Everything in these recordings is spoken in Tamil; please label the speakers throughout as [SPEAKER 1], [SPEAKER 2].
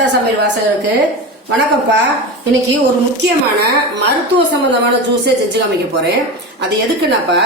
[SPEAKER 1] சமையல் வாசகருக்கு வணக்கம்ப்பா. இன்னைக்கு ஒரு முக்கியமான மருத்துவ சம்பந்தமான ஜூஸே செஞ்சு காமிக்க போறேன். அது எதுக்குன்னாப்பா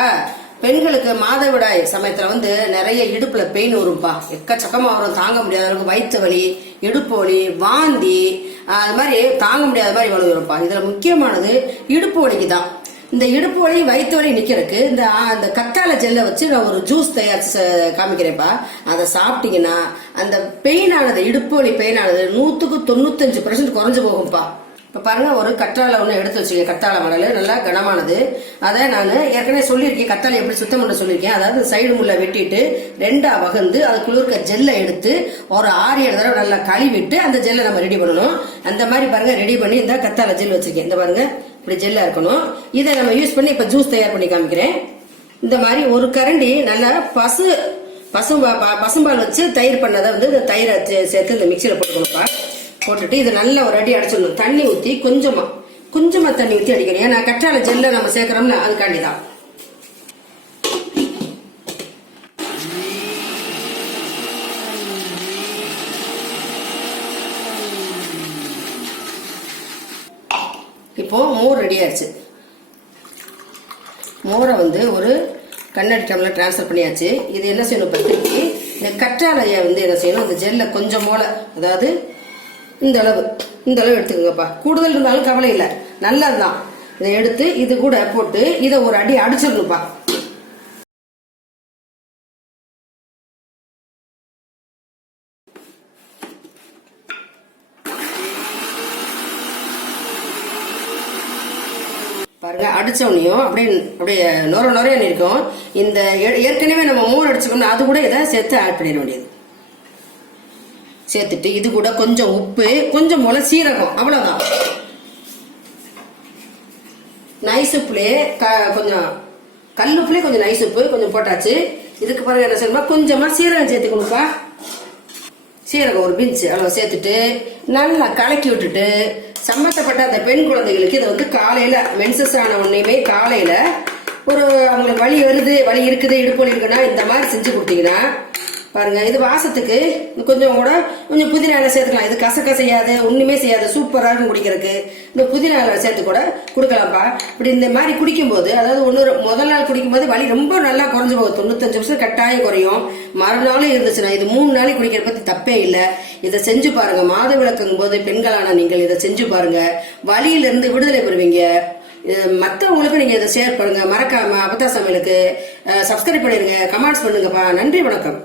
[SPEAKER 1] பெண்களுக்கு மாதவிடாய் சமயத்துல வந்து நிறைய இடுப்புல பெயின் வரும்பா. எக்கச்சக்கமா வரும். தாங்க முடியாத அளவுக்கு வயிற்று வலி இடுப்பு வலி வாந்தி அது மாதிரி தாங்க முடியாத மாதிரி வலி வரும்பா. இதுல முக்கியமானது இடுப்பு வலிக்கு தான் இந்த இடுப்பு வலி வயிற்று வலி நிக்கிறதுக்கு இந்த அந்த கத்தால ஜெல்லை வச்சு நான் ஒரு ஜூஸ் தயாரிச்சு காமிக்கிறேன்ப்பா. அதை சாப்பிட்டீங்கன்னா அந்த பெயின் ஆனது இடுப்பு வலி பெயின் ஆனது நூத்துக்கு தொண்ணூத்தஞ்சு பர்சன்ட் குறைஞ்சு போகும்ப்பா. இப்ப பாருங்க ஒரு கற்றாழை ஒன்று எடுத்து வச்சுக்கேன் கத்தாழை மடல் நல்லா கனமானது. அதை நான் ஏற்கனவே சொல்லியிருக்கேன் கத்தாழை எப்படி சுத்தம் பண்ண சொல்லியிருக்கேன். அதாவது சைடு முள்ள வெட்டிட்டு ரெண்டா வகுந்து அதுக்குள்ள இருக்க ஜெல்லை எடுத்து ஒரு ஆறு ஏழு தடவை நல்லா கழுவிட்டு அந்த ஜெல்லை நம்ம ரெடி பண்ணணும். அந்த மாதிரி பாருங்க ரெடி பண்ணி இந்த கத்தாழை ஜெல் வச்சிருக்கேன் இந்த பாருங்க இப்படி ஜெல்லா இருக்கணும். இதை நம்ம யூஸ் பண்ணி இப்ப ஜூஸ் தயார் பண்ணி காமிக்கிறேன். இந்த மாதிரி ஒரு கரண்டி நல்லா பசு பசும்பா ப- பசும்பால் வச்சு தயிர் பண்ணதை வந்து இந்த தயிரை சேர்த்து இந்த மிக்சியில் போட்டுக்கணும்ப்பா. போட்டுட்டு இதை நல்லா ஒரு அடி அடிச்சிடணும். தண்ணி ஊற்றி கொஞ்சமாக கொஞ்சமாக தண்ணி ஊற்றி அடிக்கணும். ஏன்னா கற்றாழை ஜெல்லை நம்ம சேர்க்குறோம்னா அதுக்காண்டி தான் இப்போ மோர் ரெடி ஆயிடுச்சு. மோரை வந்து ஒரு கண்ணாடி டம்ளர் ட்ரான்ஸ்ஃபர் பண்ணியாச்சு. இது என்ன செய்யணும் பத்திரிக்கி இந்த கற்றாழையை வந்து என்ன செய்யணும்? அந்த ஜெல்லை கொஞ்சம் போல அதாவது இந்த அளவு இந்த அளவு எடுத்துக்கோங்கப்பா. கூடுதல் இருந்தாலும் கவலை இல்லை. நல்லதுதான். இதை எடுத்து இது கூட போட்டு இதை ஒரு அடி அடிச்சிடணும்ப்பா. பாருங்க அடிச்சவனையும் அப்படியே அப்படியே நுர நொறையன்னு இருக்கும் இந்த ஏ- ஏற்கனவே நம்ம மூணு அடிச்சுக்கணும் அது கூட இதை சேர்த்து ஆட் பண்ணிட வேண்டியது. சேர்த்துட்டு இது கூட கொஞ்சம் உப்பு கொஞ்சம் போல சீரகம் அவ்வளவுதான். நைஸ் உப்புலே க கொஞ்சம் கல் உப்புலே கொஞ்சம் நைஸ் உப்பு கொஞ்சம் போட்டாச்சு. இதுக்கு பிறகு என்ன செய்யணுமா கொஞ்சமா சீரகம் சேர்த்துக்கணும்ப்பா சீரகம் ஒரு பிஞ்சு அளவு சேர்த்துட்டு நல்லா கலக்கி விட்டுட்டு சம்மந்தப்பட்ட அந்த பெண் குழந்தைகளுக்கு இதை வந்து காலையில மென்சஸ் ஆன உடனேயுமே காலையில ஒரு அவங்களுக்கு வலி வருது வலி இருக்குது இடுப்பு இருக்குன்னா இந்த மாதிரி செஞ்சு கொடுத்தீங்கன்னா பாருங்க இது வாசத்துக்கு கொஞ்சம் கூட கொஞ்சம் புதினால சேர்த்துக்கலாம். இது கசக்க செய்யாது ஒண்ணுமே செய்யாது. சூப்பராக இருக்கும் குடிக்கிறதுக்கு. இந்த புதினால சேர்த்து கூட கொடுக்கலாம்ப்பா. இப்படி இந்த மாதிரி குடிக்கும்போது அதாவது ஒன்று முதல் நாள் குடிக்கும்போது வலி ரொம்ப நல்லா குறைஞ்சு போகும் தொண்ணூத்தஞ்சு வருஷம் கட்டாயம் குறையும். மறுநாளும் இருந்துச்சுன்னா இது மூணு நாளைக்கு குடிக்கிற பத்தி தப்பே இல்லை. இதை செஞ்சு பாருங்க. மாத விளக்குங்கும் போது பெண்களான நீங்கள் இதை செஞ்சு பாருங்க. வலியிலிருந்து விடுதலை பெறுவீங்க. மற்றவங்களுக்கும் நீங்கள் இதை ஷேர் பண்ணுங்க. மறக்காம அபத்தா சமையலுக்கு சப்ஸ்கிரைப் பண்ணிடுங்க கமெண்ட்ஸ் பண்ணுங்கப்பா. நன்றி வணக்கம்.